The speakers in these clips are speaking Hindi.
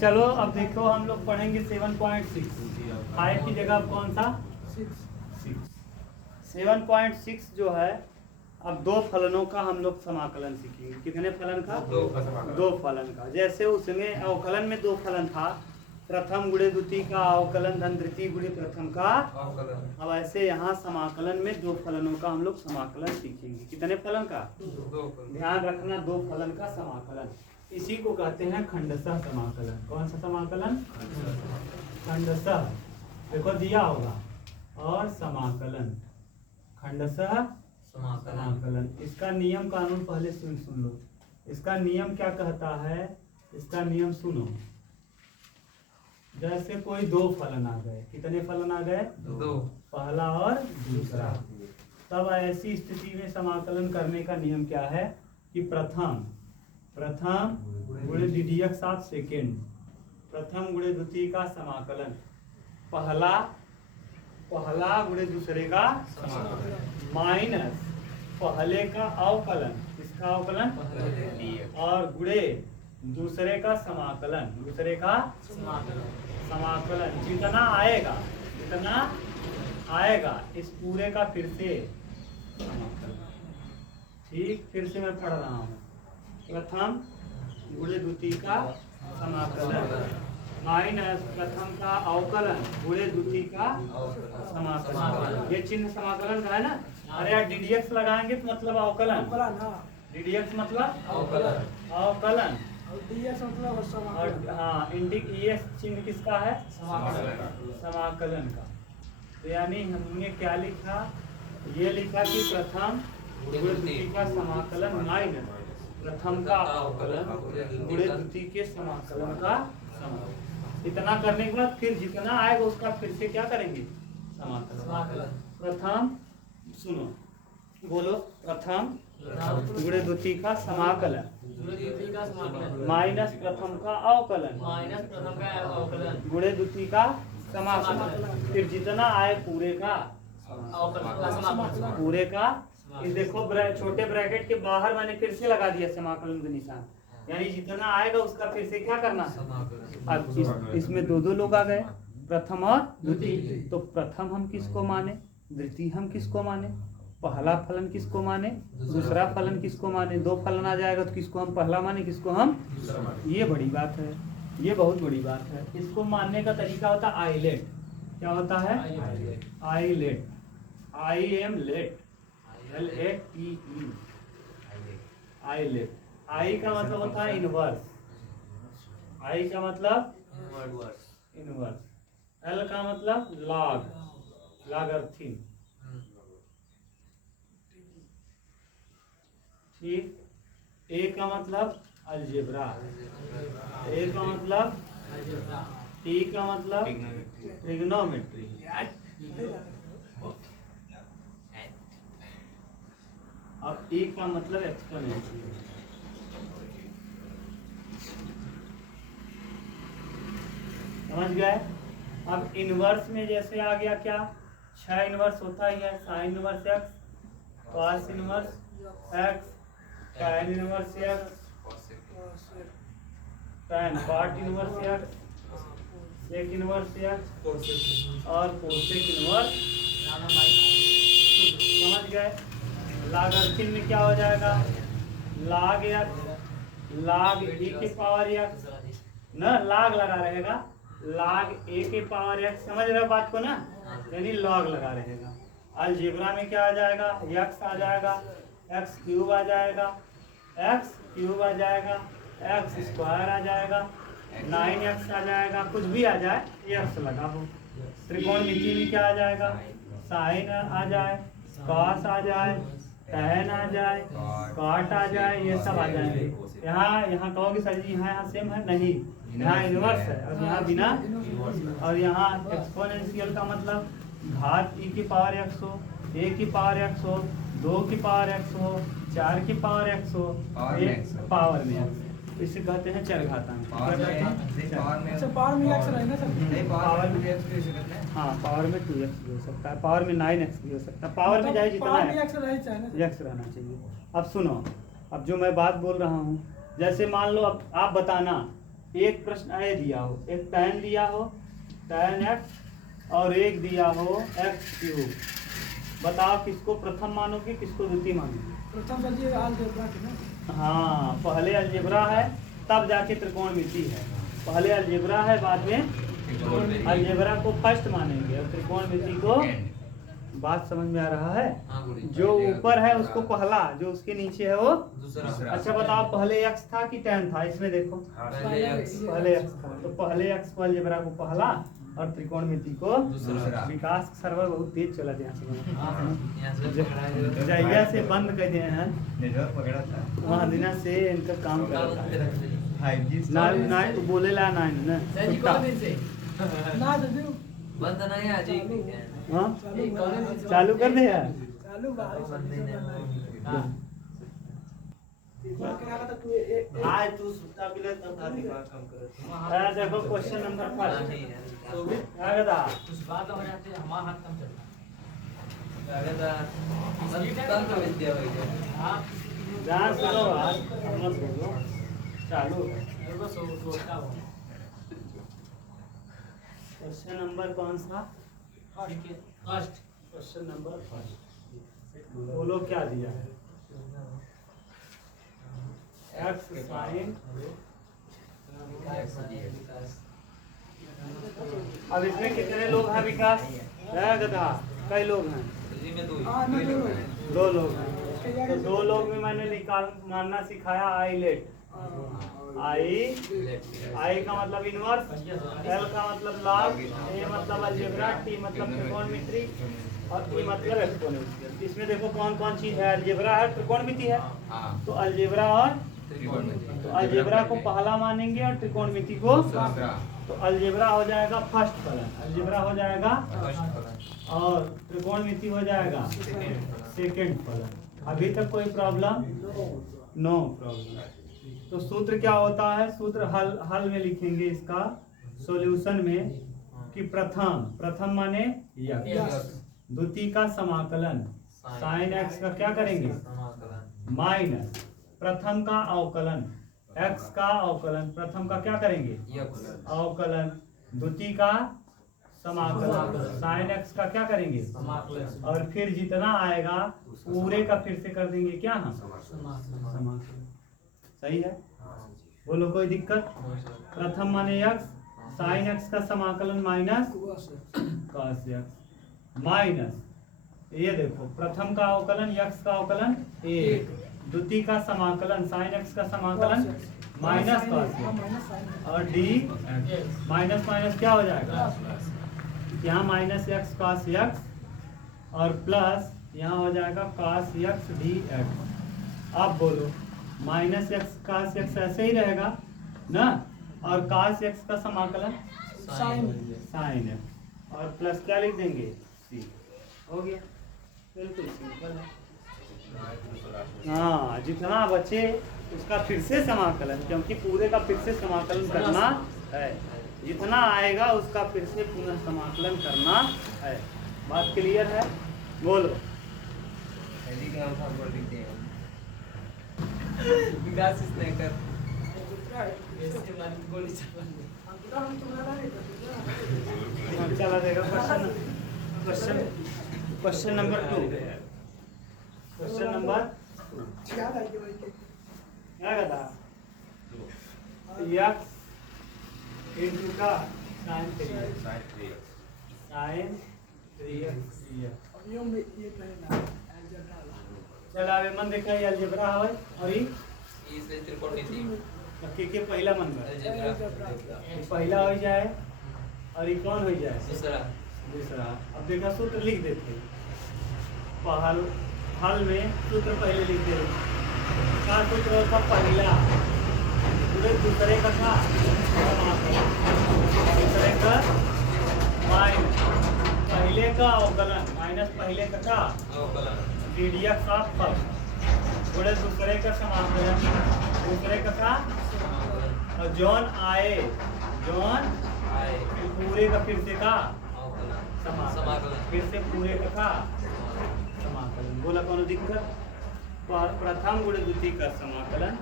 चलो अब देखो हम लोग पढ़ेंगे 7.6। 5 की जगह अब कौन सा 6। 7.6 जो है अब दो फलनों का हम लोग समाकलन सीखेंगे। कितने फलन का? दो फलन का। जैसे उसमें अवकलन में दो फलन था, प्रथम गुणे द्वितीय का अवकलन धन द्वितीय गुणे प्रथम का अवकलन। अब ऐसे यहाँ समाकलन में दो फलनों का हम लोग समाकलन सीखेंगे। कितने फलन का? ध्यान रखना, दो फलन का समाकलन। इसी को कहते हैं खंडशः समाकलन। कौन सा समाकलन? खंडशः। देखो दिया होगा और समाकलन, खंडशः समाकलन। इसका नियम कानून पहले सुन लो। इसका नियम क्या कहता है? इसका नियम सुनो। जैसे कोई दो फलन आ गए। कितने फलन आ गए? दो। पहला और दूसरा। तब ऐसी स्थिति में समाकलन करने का नियम क्या है कि प्रथम गुणे द्वितीय साथ सेकेंड, प्रथम गुणे द्वितीय का समाकलन, पहला गुणे दूसरे का समाकलन माइनस पहले का अवकलन। इसका अवकलन और गुणे दूसरे का समाकलन। दूसरे का समाकलन जितना आएगा इस पूरे का फिर से समाकलन। ठीक, फिर से मैं पढ़ रहा हूँ। प्रथम गुणे द्वितीय का समाकलन माइनस प्रथम का अवकलन गुणे द्वितीय का समाकलन। ये चिन्ह समाकलन का है ना। अरे यार डीडीएक्स लगाएंगे तो मतलब अवकलन, डीडीएक्स मतलब अवकलन और हाँ इंडिक चिन्ह किसका है? समाकलन का। तो यानी हमने क्या लिखा? ये लिखा कि प्रथम गुणे द्वितीय का समाकलन माइनस प्रथम का अवकलन गुणे द्वितीय के समाकलन का समाकलन। इतना करने के बाद फिर जितना आएगा उसका फिर से क्या करेंगे? समाकलन। प्रथम सुनो, बोलो। प्रथम गुणे द्वितीय का समाकलन माइनस प्रथम का अवकलन गुणे द्वितीय का समाकलन। फिर जितना आए पूरे का ये देखो छोटे ब्रैकेट के बाहर मैंने फिर से लगा दिया समाकलन का निशान। यानी जितना आएगा उसका फिर से क्या करना है? अब इसमें दो लोग आ गए, प्रथम और द्वितीय। तो प्रथम हम किसको माने, द्वितीय हम किसको माने, पहला फलन किसको माने, दूसरा फलन किसको माने। दो फलन आ जाएगा तो किसको हम पहला माने, किसको हम दूसरा माने। ये बड़ी बात है, ये बहुत बड़ी बात है। इसको मानने का तरीका होता है आईलेट। क्या होता है? Islet. I am late, LATE, islet. I का मतलब होता है इनवर्स। आई का मतलब इनवर्स। एल का मतलब लागर्थिन। ठीक। ए का मतलब अलजेब्रा। ए का मतलब टी का मतलब ट्रिग्नोमेट्री। अब ए का मतलब एक्सपोनेंशियल। समझ गए? अब इनवर्स में जैसे आ गया क्या? 6 इनवर्स होता ही है। Sine inverse x, cos inverse x, tan inverse x, tan cot inverse x, sec inverse x और कोसेक इनवर्स। समझ गए? लागर्थिन में क्या हो जाएगा? लाग ए के पावर एक्स न लाग लगा रहेगा, लाग ए के पावर एक्स। समझ रहे हो बात को ना? यानी लॉग लगा रहेगा। अलजेब्रा में क्या आ जाएगा? एक्स आ जाएगा, एक्स क्यूब आ जाएगा, एक्स स्क्वायर आ जाएगा, 9x आ जाएगा। कुछ भी आ जाए एक्स लगा हो। त्रिकोणमिति में क्या आ जाएगा? साइन आ जाए, कॉस आ जाए, टैन आ जाए, कॉट आ जाए, ये सब आ जाएंगे। यहाँ कहोगे सर जी यहाँ सेम है? नहीं, यहाँ इनवर्स है और यहाँ बिना। और यहाँ एक्सपोनेंशियल का मतलब घात e की पावर x हो, a की पावर x हो, 2 की पावर x हो, 4 की पावर x हो, पावर में x। इसे कहते हैं चरघातांक। पावर में x रहेगा सर। हाँ, पावर में 2x भी हो सकता है, पावर में 9x भी हो सकता है। पावर में चाहे जितना है x रहना चाहिए। अब सुनो, अब जो मैं बात बोल रहा हूँ जैसे मान लो अब आप बताना, एक प्रश्न ए दिया हो, एक tan दिया हो tan x और एक दिया हो x³। बताओ किसको प्रथम मानोगे, किसको द्वितीय मानोगे? प्रथम चलिए अलजेब्रा के ना। हाँ, पहले अलजेब्रा है तब जाके त्रिकोणमिति है। पहले अलजेब्रा है, बाद में अलजेब्रा को फर्स्ट मानेंगे और त्रिकोणमिति को। बात समझ में आ रहा है? जो ऊपर है उसको पहला, जो उसके नीचे है वो दूसरा। अच्छा बताओ, पहले x था कि tan था? इसमें देखो, पहले x था, तो पहले x को अलजेब्रा को पहला और त्रिकोणमिति को दूसरा। विकास सर्वर बहुत तेज चला यहाँ से, जहिया से बंद कर दिए हैं नेटवर्क पकड़ा था वहाँ दिना से इनका काम कर रहा है। 5G ना बोले ला ना ना ना दे दो बंद नहीं आज ही हाँ चालू कर दे यार। चालू बारिश आज तू सुता बिले तब था दिमाग काम कर। देखो क्वेश्चन नंबर 5 तो भी आगे दा कुछ बात हो जाती है, हमारा हाथ कम चलता है। तंत्र विद्या हो गई। हां ध्यान से लो आज मत बोलो, चालू है। बस सोचता हूं क्वेश्चन नंबर कौन सा? फर्स्ट क्वेश्चन नंबर 1 बोलो क्या दिया है? x sin। अब इसमें कितने लोग हैं विकास? गधा कई लोग हैं? दो लोग हैं। तो दो लोग में मैंने निकाल मानना सिखाया आई लेट। आई का मतलब इनवर्स, एल का मतलब लॉग, ए मतलब अलजेब्रा, टी मतलब त्रिकोणमिति और ई मतलब एक्सपोनेंशियल। इसमें देखो कौन कौन चीज है, अलजेब्रा है, त्रिकोणमिति है। तो अलजेब्रा और तो अलजेब्रा को पहला मानेंगे और त्रिकोणमिति को दूसरा। तो अलजेब्रा हो जाएगा फर्स्ट फलन, अलजेब्रा हो जाएगा और त्रिकोणमिति हो जाएगा सेकंड फलन। अभी तक कोई प्रॉब्लम? No problem. तो सूत्र क्या होता है? सूत्र हल में लिखेंगे इसका सॉल्यूशन में कि प्रथम माने यक्स, द्वितीय का समाकलन साइन एक्स का क्या करेंगे माइनस प्रथम का अवकलन x का अवकलन, प्रथम का क्या करेंगे अवकलन, द्वितीय का समाकलन साइन x का क्या करेंगे और फिर जितना आएगा पूरे का फिर से कर देंगे क्या हम समाकलन। सही है? बोलो कोई दिक्कत? प्रथम माने x, साइन x का समाकलन माइनस cos x माइनस ये देखो प्रथम का अवकलन x का अवकलन 1, द्वितीय का समाकलन साइन x का समाकलन माइनस cos और d माइनस माइनस क्या हो जाएगा? यहाँ माइनस x cos x और प्लस यहाँ हो जाएगा cos x dx। अब बोलो माइनस x cos x ऐसे ही रहेगा ना, और cos x का समाकलन साइन x और प्लस क्या लिख देंगे c। हो गया, बिल्कुल सिंपल है। हाँ, जितना बचे उसका फिर से समाकलन, क्योंकि पूरे का फिर से समाकलन करना है। जितना आएगा उसका फिर से पुनः समाकलन करना है। बात क्लियर है? बोलो। विकास इसने कर चला देगा क्वेश्चन नंबर 2। क्वेश्चन नंबर क्या कहता x into का sin 3x। चला अबे मन देखा ये अलजेब्रा है और इसमें त्रिकोणमिति के पहला मन में पहला हो जाए और ये कौन हो जाए दूसरा। अब देखा सूत्र लिख देते हल में सूत्र पहले लिख दे। क्या सूत्र होता? पहला पूरे दूसरे का था दूसरे का माइनस पहले का अवकलन माइनस पहले का था ddx ऑफ फर्स्ट पूरे दूसरे का समाकलन दूसरे का था और जॉन आए पूरे का फिर से का समाकलन फिर से पूरे का था समाकलन। बोला कौन दिक्कत? प्रथम गुणे द्वितीय का समाकलन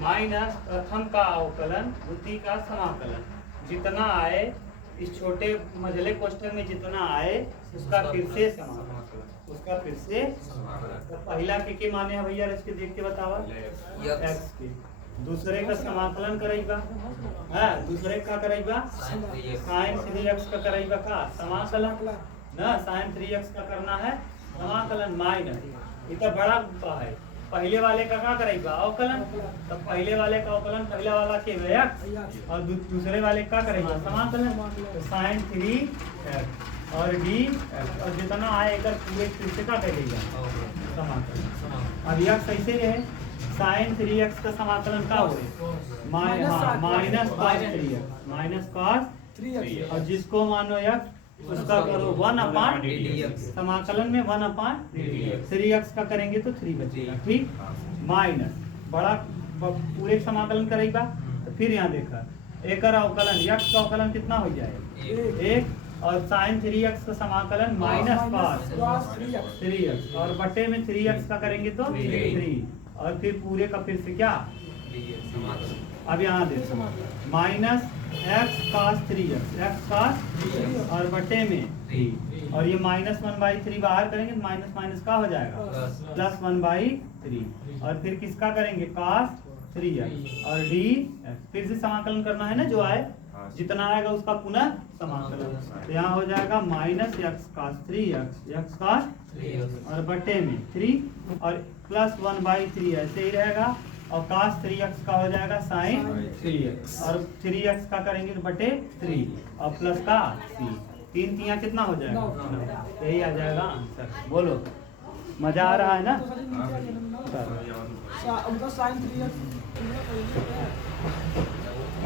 माइनस प्रथम का अवकलन द्वितीय का समाकलन। जितना आए इस छोटे मझले क्वेश्चन में जितना आए उसका फिर से समाकलन, उसका फिर से। तो पहला के माने है भैया, इसके देख के बतावा एक्स के। दूसरे का समाकलन करेगा, हाँ दूसरे का करेगा साइन 3x का करेगा का समाकलन ना, साइन 3x का करना है समाकलन माइनस। ये तो बड़ा है, पहले वाले का क्या करेगा अवकलन, तो पहले वाले का अवकलन पहला वाला के x और दूसरे वाले का करेगा समाकलन, तो साइन 3x और dx और जितना आएगा पूरे फिर से क्या करेगा समाकलन। अब x ऐसे है, साइन 3x का समाकलन का हुए minus cos 3x, minus cos 3x और जिसको मानो x उसका करो 1/dx, समाकलन में 1/dx। 3x का करेंगे तो 3 बचेगा, ठीक। माइनस बड़ा पूरे समाकलन करेगा, तो फिर यहाँ देखा एक अवकलन x का अवकलन कितना हो जाएगा 1 और साइन 3x का समाकलन माइनस कॉस 3x और बटे में 3x का करेंगे तो 3 और फिर पूरे का फिर से क्या। अब यहाँ देखो minus x cos 3x, x cos और बटे में 3 और ये -1/3 बाहर करेंगे तो माइनस माइनस का हो जाएगा प्लस 1/3 और फिर किसका करेंगे cos 3x और dx। फिर से समाकलन करना है ना, जो आए जितना आएगा उसका पुनः समाकलन। तो यहाँ हो जाएगा minus x cos 3x, x cos और बटे में 3 और प्लस 1/3 ऐसे ही रहेगा और cos 3x का हो जाएगा sin 3x और 3x का करेंगे तो बटे 3 और प्लस का 3 3 कितना हो जाएगा, यही आ जाएगा आंसर। बोलो मजा आ रहा है ना।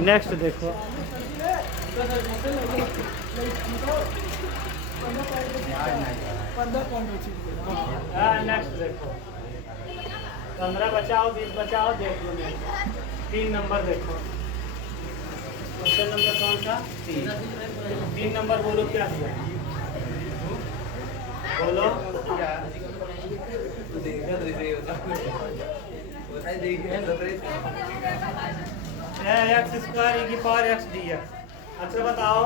नेक्स्ट देखो, नेक्स्ट देखो 15 बचाओ 20 बचाओ, देख लो 3 नंबर देखो। क्वेश्चन नंबर कौन सा 3 नंबर बोलो क्या है, बोलो x² e⁴x dx। अच्छा बताओ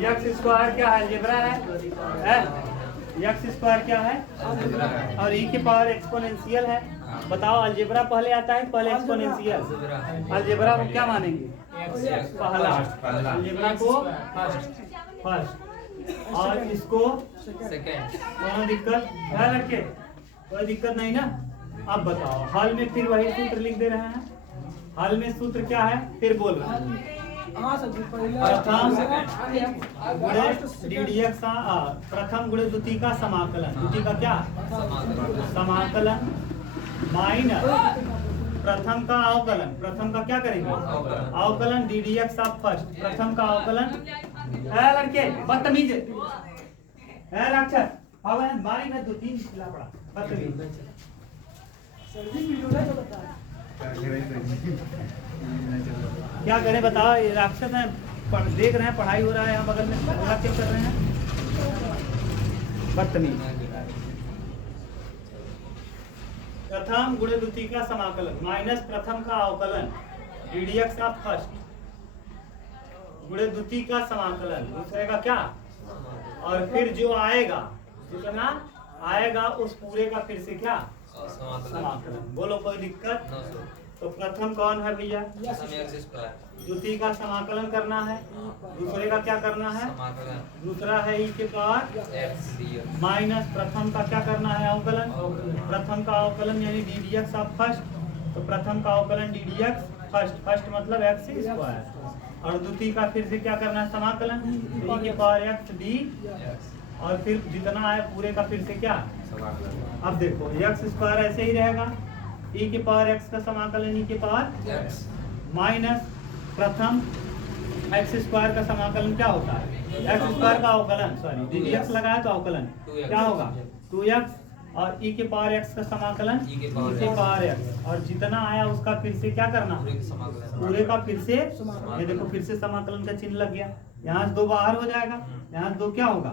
x² क्या है, अलजेब्रा है x² क्या है और e⁴ एक्सपोनेंशियल है। बताओ अलजेब्रा पहले आता है पहले एक्सपोनेंशियल। अलजेब्रा को क्या मानेंगे पहला, अलजेब्रा को फर्स्ट और इसको सेकंड। कोनो दिक्कत है लड़के, कोई दिक्कत नहीं ना। अब बताओ हल में फिर वही सूत्र लिख दे रहे हैं, हल में सूत्र क्या है फिर बोल रहे हैं प्रथम गुणे द्वितीय का समाकलन, द्वितीय का क्या समाकलन माइनस प्रथम का अवकलन, प्रथम का क्या करेंगे अवकलन ddx ऑफ फर्स्ट, प्रथम का अवकलन है लड़के बदतमीज है राक्षस हवन मारी में 2-3 खिला पड़ा बदतमीज। क्या करें बताओ, ये राक्षस है, देख रहे हैं पढ़ाई हो रहा है यहाँ बगल में, बोला क्यों कर रहे हैं बदतमीज। प्रथम गुणे द्वितीय का समाकलन माइनस प्रथम का अवकलन ddx ऑफ फर्स्ट गुणे द्वितीय का समाकलन दूसरे का क्या, और फिर जो आएगा जितना आएगा उस पूरे का फिर से क्या समाकलन। बोलो कोई दिक्कत। तो प्रथम कौन है भैया द्वितीय का समाकलन करना है, दूसरे का क्या करना है दूसरा है e⁴ माइनस प्रथम का क्या करना है अवकलन, प्रथम का अवकलन यानी ddx ऑफ फर्स्ट, तो प्रथम का अवकलन ddx फर्स्ट, फर्स्ट मतलब x² और द्वितीय का फिर से क्या करना है समाकलन e⁴x dx और फिर जितना आए पूरे का फिर से क्या। अब देखो x² ऐसे ही रहेगा, e⁴x का समाकलन e⁴x माइनस प्रथम x² का समाकलन क्या होता है x² का अवकलन, सॉरी ddx लगाया तो अवकलन क्या होगा 2x और e⁴x का समाकलन e⁴x और जितना आया उसका फिर से क्या करना पूरे का फिर से। ये देखो फिर से समाकलन का चिन्ह लग गया, यहाँ 2 बाहर हो जाएगा, यहाँ 2 क्या होगा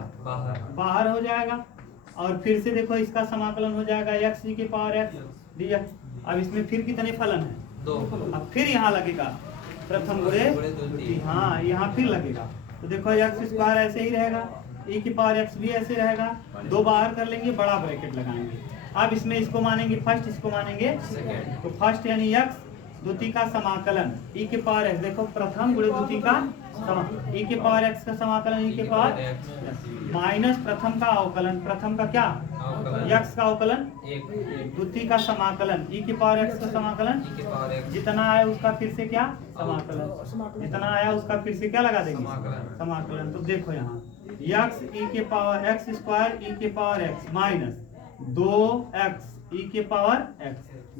बाहर हो जाएगा और फिर से देखो इसका समाकलन हो जाएगा x e⁴x dx। अब इसमें फिर कितने फलन है दो अब फिर यहाँ लगेगा प्रथम गुणे द्वितीय, हाँ यहाँ फिर लगेगा। तो देखो एक्स स्क्वायर ऐसे ही रहेगा, e की पावर x भी ऐसे रहेगा, दो बाहर कर लेंगे, बड़ा ब्रैकेट लगाएंगे। अब इसमें इसको मानेंगे फर्स्ट, इसको मानेंगे सेकंड। तो फर्स्ट यानी x, द्वितीय का समाकलन e के पावर x, देखो प्रथम गुणे द्वितीय का e के पावर x का समाकलन e के पावर माइनस प्रथम का अवकलन, प्रथम का क्या x का अवकलन, एक द्वितीय का समाकलन e के पावर x का समाकलन, e की पावर x जितना आया उसका फिर से क्या समाकलन, जितना आया उसका फिर से क्या लगा देंगे समाकलन। समाकलन। तो देखो यहाँ x e के पावर x स्क्वायर e के power x minus 2x e के पावर x,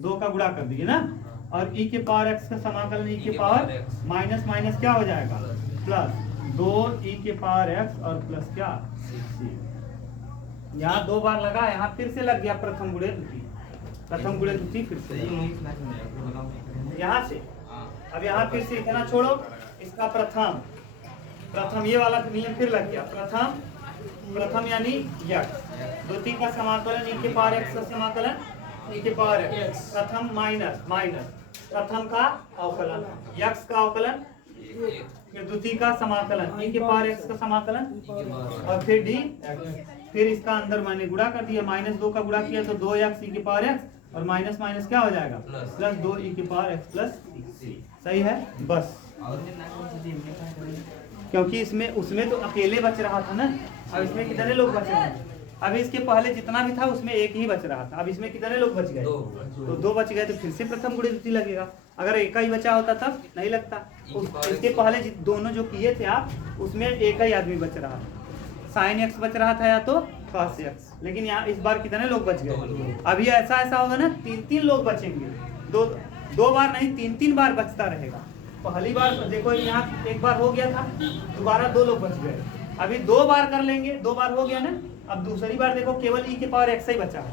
2 का गुणा कर दिए ना, और e के पावर x का समाकलन e के पावर माइनस माइनस क्या हो जाएगा प्लस 2 e के पावर x और प्लस क्या c। यहाँ दो बार लगा, यहाँ फिर से लग गया प्रथम गुणे द्वितीय, प्रथम गुणे द्वितीय फिर से यहाँ से। अब यहाँ फिर से इतना छोड़ो, इसका प्रथम, प्रथम ये वाला नियम फिर लग गया, प्रथम प्रथम यानी x, द्वितीय का समाकलन e के पावर x का समाकलन e के पावर x, प्रथम माइनस माइनस प्रथम का अवकलन x का अवकलन, फिर द्वितीय का समाकलन e के पावर x का समाकलन, और फिर d, फिर इसका अंदर मैंने गुणा कर दिया, माइनस 2 का गुणा किया तो 2x e के पावर x और माइनस माइनस क्या हो जाएगा प्लस 2 e के पावर x प्लस c। सही है बस, क्योंकि इसमें उसमें तो अकेले बच रहा था ना, अब इसमें कितने लोग बच रहे हैं, अभी इसके पहले जितना भी था उसमें एक ही बच रहा था, अब इसमें कितने लोग बच गए, तो 2 बच गए, तो फिर से प्रथम गुणे द्वितीय लगेगा। अगर एक ही बचा होता तब नहीं लगता, इसके पहले दोनों जो किए थे आप उसमें एक ही आदमी बच रहा था, साइन x बच रहा था या तो cos x, लेकिन यहाँ इस बार कितने लोग बच गए, अभी ऐसा ऐसा होगा ना 3-3 लोग बचेंगे, दो बार नहीं 3-3 बार बचता रहेगा। पहली बार देखो यहाँ एक बार हो गया था, दोबारा 2 लोग बच गए, अभी 2 बार कर लेंगे, 2 बार हो गया ना, अब दूसरी बार देखो केवल e के पावर x ही बचा है,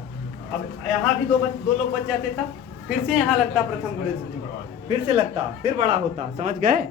अब यहाँ भी 2 लोग बच जाते था, फिर से यहाँ लगता प्रथम गुणे द्वितीय, फिर से लगता, फिर बड़ा होता, समझ गए।